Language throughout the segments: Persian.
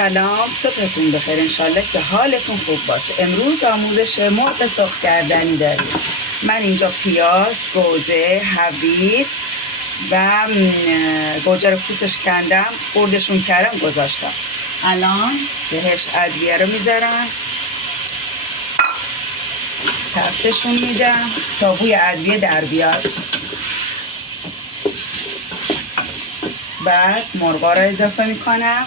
سلام، صبحتون بخیر. انشالله که حالتون خوب باشه. امروز آموزش مرغ سرخ کردنی داریم. من اینجا پیاز، گوجه، هویج و گوجه رو پوستش کندم، خردشون کردم گذاشتم. الان بهش ادویه رو میذارم، تفتشون میدم تا بوی ادویه در بیاد. بعد مرغا رو اضافه میکنم.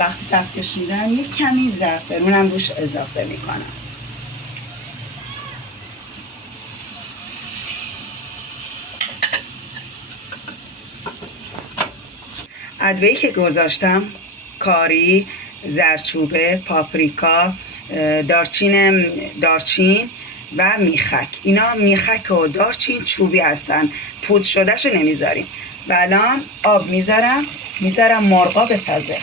وقتی تفتش میدم یک کمی زعفرونم روش اضافه میکنم. ادویه‌ای که گذاشتم کاری، زردچوبه، پاپریکا، دارچین و میخک. اینا میخک و دارچین چوبی هستن، پودر شدهشو نمیذاریم. و الان آب میذارم مرغا بپزه.